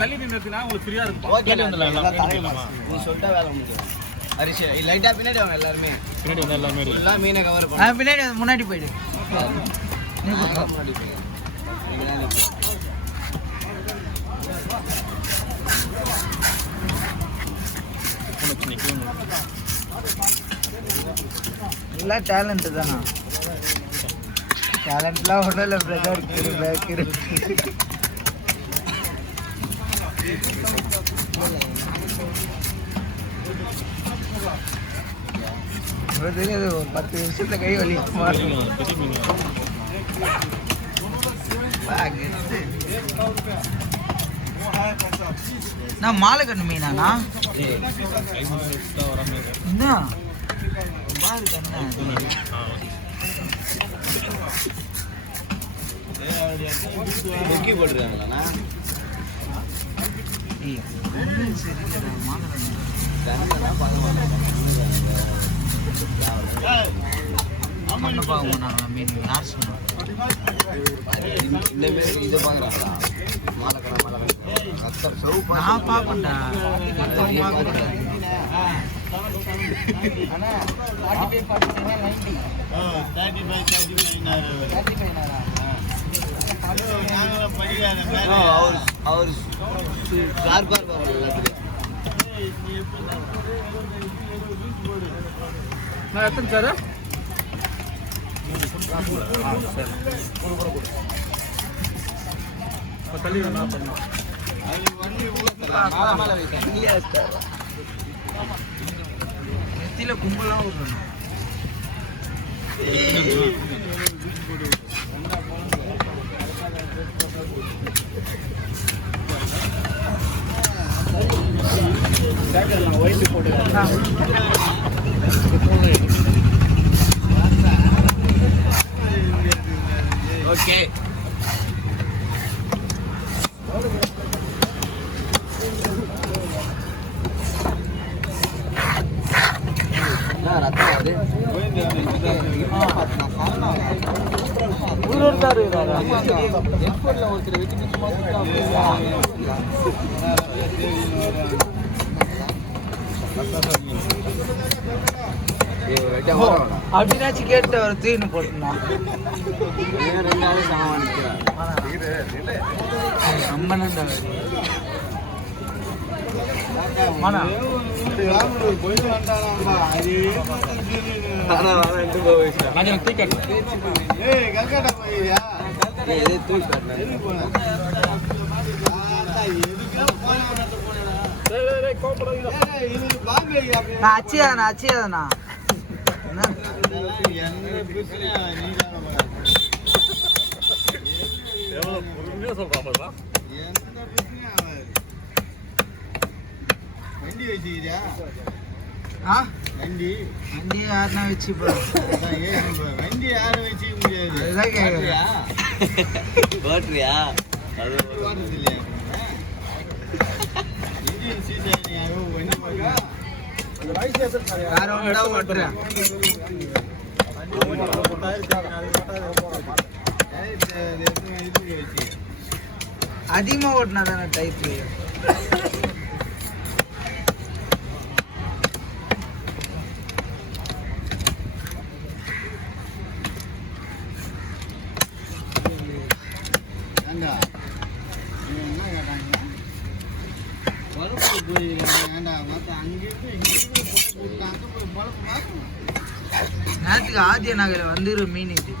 தள்ளி நின்னுனா உங்களுக்கு ஃப்ரீயா இருக்கும். ஓகே வந்துடலாம். நீ சொல்லிட்டா வேலை முடியும். ஹரிஷ் லைட்டா பின்னாடி வாங்க எல்லாரும். பின்னாடி வந்து எல்லாரும் எல்லாம் மீனை கவர் பண்ணு. பின்னாடி முன்னாடி போயிடு. நீ முன்னாடி போய். எல்லாம் டேலண்ட் தானா? டேலண்ட்லாம் ஒன்றும் இல்லை பிரதர். கிரு தெரியாது. 10 நிமிஷத்துல கை வலி. நான் மாலை கண்ணு மீனாண்ணா என்ன போட்டுருக்காங்களா? மீன் யார் சொன்னா? இது பாக்குறாங்களா? நான் பாப்பேன்டா. அவர் நான் எத்தனை சார் தள்ளி என்ன பண்ணுவோம்? நெத்தியில கும்பலாம் விடுறேன். ஓகே அப்படின்னாச்சு கேட்டு அவர் தூயின்னு போட்டுனா அம்மனண்டா மானா நான் அச்சியாதானா வண்டி யாருன்னா வச்சு வண்டி யாரும் வச்சுக்க முடியாது. ஓட்டுறியா? அது ஓட்டுறது இல்லையா? அதிகமா ஓட்டினா தானே டைப். நேரத்துக்கு ஆதிய நகர வந்துரு மீன் இது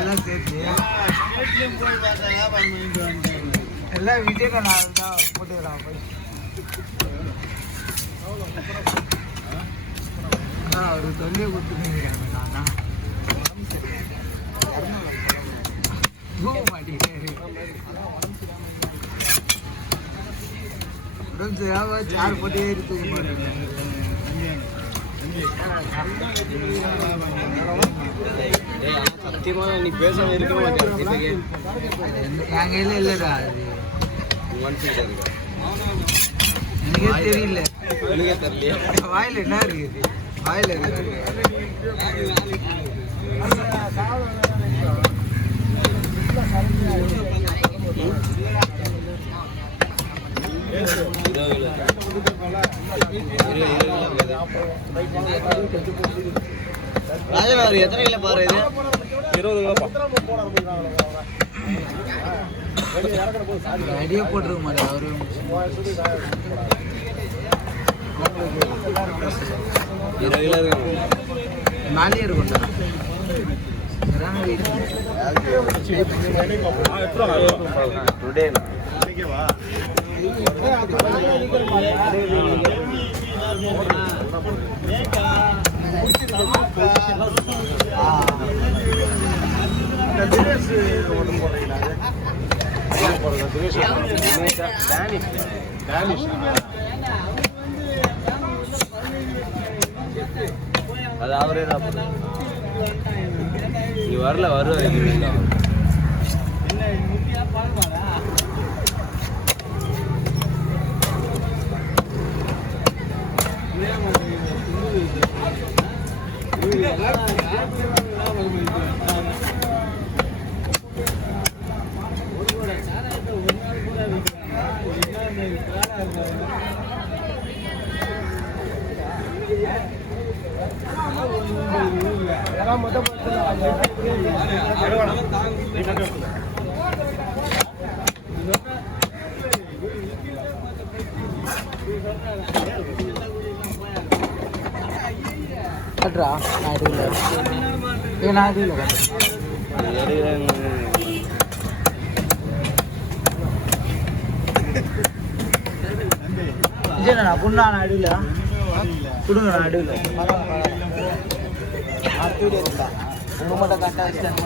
எல்லாம் சேர்த்து எல்லாம் விஜயக நாள் தான் போட்டுக்கிறான் போய். அவரு தொல்லையை கொடுத்துருக்காங்க. நானா மாட்டேன் சார் போட்டே தூக்க மாட்டேன். சத்தியமா நீ பேசாம இருக்க மாட்டேன். என் கையில இல்லடா அது எனக்கே தெரியல. வாயில என்ன இருக்குது? வாயில இருக்கு பாரு எத்தனை கிலோ பாரு இது 20 கிலோப்பா. அடியே போட்டுருக்க மாதிரி அவரு மேலேயே இருக்கும்டா டுடே அது அவரே தான் நீ வரல வருவார் கட்டுறா நான் எடுக்கல நான் எடுக்கல இல்லைண்ணா புண்ணா நான் எடுக்கல கொடுங்க நான் எடுக்கல மட்டும் கரெக்டாக வச்சுட்டேன்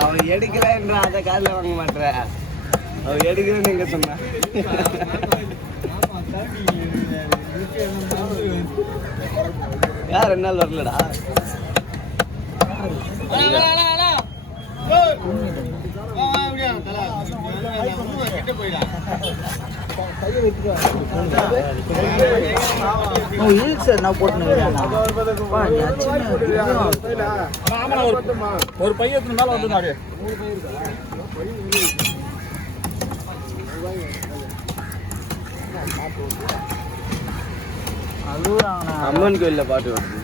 அவன் எடுக்கலன்றா அதை காலில் வாங்க மாட்டேன் அவன் எடுக்கிறேன்னு எங்க சொன்ன யார் 2 நாள் வரலடா நான் போட்டு ஒரு பையத்துக்கு மேல வந்து நாடு அம்மன் கோயில்ல பாட்டு வருது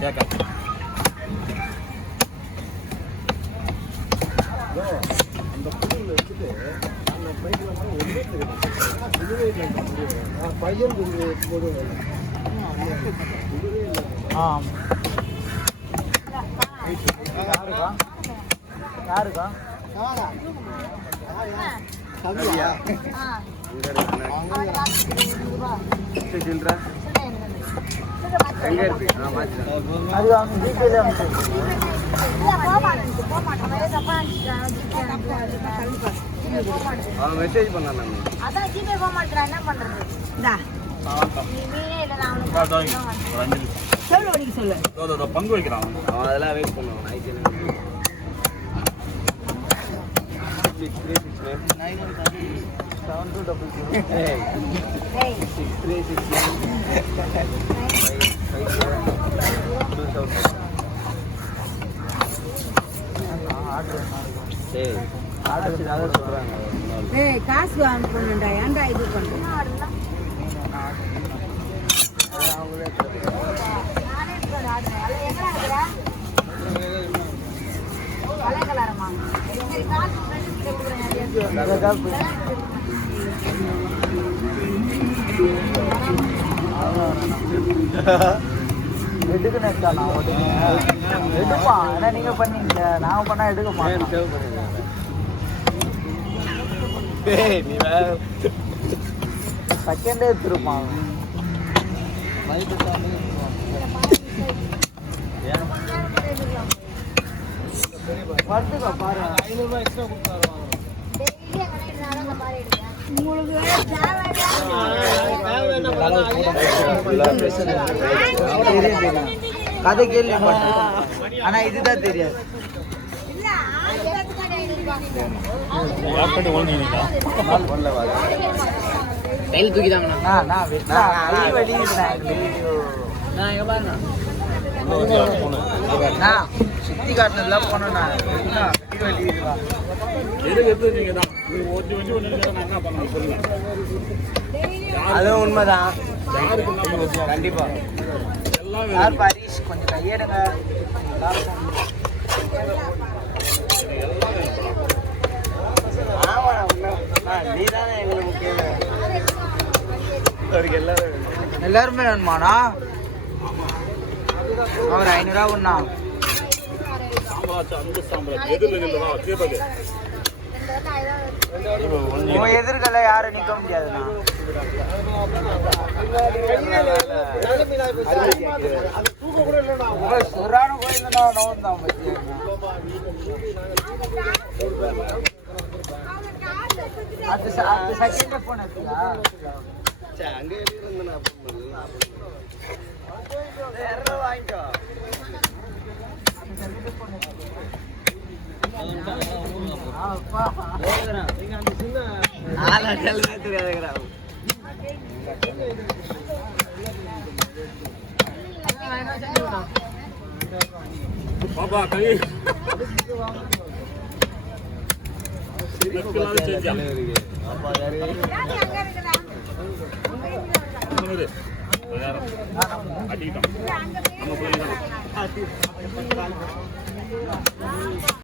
கேட்காது அந்த புதுல வச்சுட்டு அந்த பைக்ல பையன் போது யாருக்கா அது அவங்க ஜிபேல அவன் மெசேஜ் பண்ணான் அதான் ஜிபே போக மாட்டேன் என்ன பண்றது சொல்லு பங்கு வைக்கிறான் அவன் அதெல்லாம் வெயிட் பண்ணுவான் நைட்டு 6366 சொல்றாங்க. காசு வாங்கணும்டா ஏன்டா இது பண்றேன் எடுக்கணும்க்கா நான் எடுப்பா ஏன்னா நீங்க பண்ணீங்க நான் பண்ணா எடுக்க மாட்டேன் நீ வேற செகண்டே எடுத்துருப்பான் வந்துக்கா பாரு 500 ரூபாய் எக்ஸ்ட்ரா கொடுத்தாரு கதை கேள்வி ஆனா இதுதான் தெரியாது கையில் தூக்கிதாங்கண்ணா சுத்தி காட்டினதுலாம் போனேன் நான் வெளியே நீ ஓட்டி வண்டி ஒன்று நான் என்ன பண்ண சொல்லுங்க. அதுவும் உண்மைதான். யாருக்கு என்ன பண்ணுறது? கண்டிப்பா. எல்லாம் யார் பாரிஸ் கொஞ்சம் கையெடுங்க. நல்லா இருக்கும். நீதானே எங்களுக்கு முக்கியம். அவருக்கு எல்லாரும் எல்லாருமே வேணுமாண்ணா? அவர் 500 ஒண்ணா? சாம்ராஜ் அந்த சாம்ராஜ் எதிரில் இல்லைடா தீபது. உன் எதிர்கல யாரும் நிக்க முடியாதுண்ணா. சுரான கோயில்னா நோன் தான் அது செகண்ட் போன் எடுத்தா அங்கே இருந்தேன் வாங்கிட்டோ. தெரியாதுங்கிறா. பாப்பா கை செஞ்சா அடிக்கிட்டான் நம்ம போய்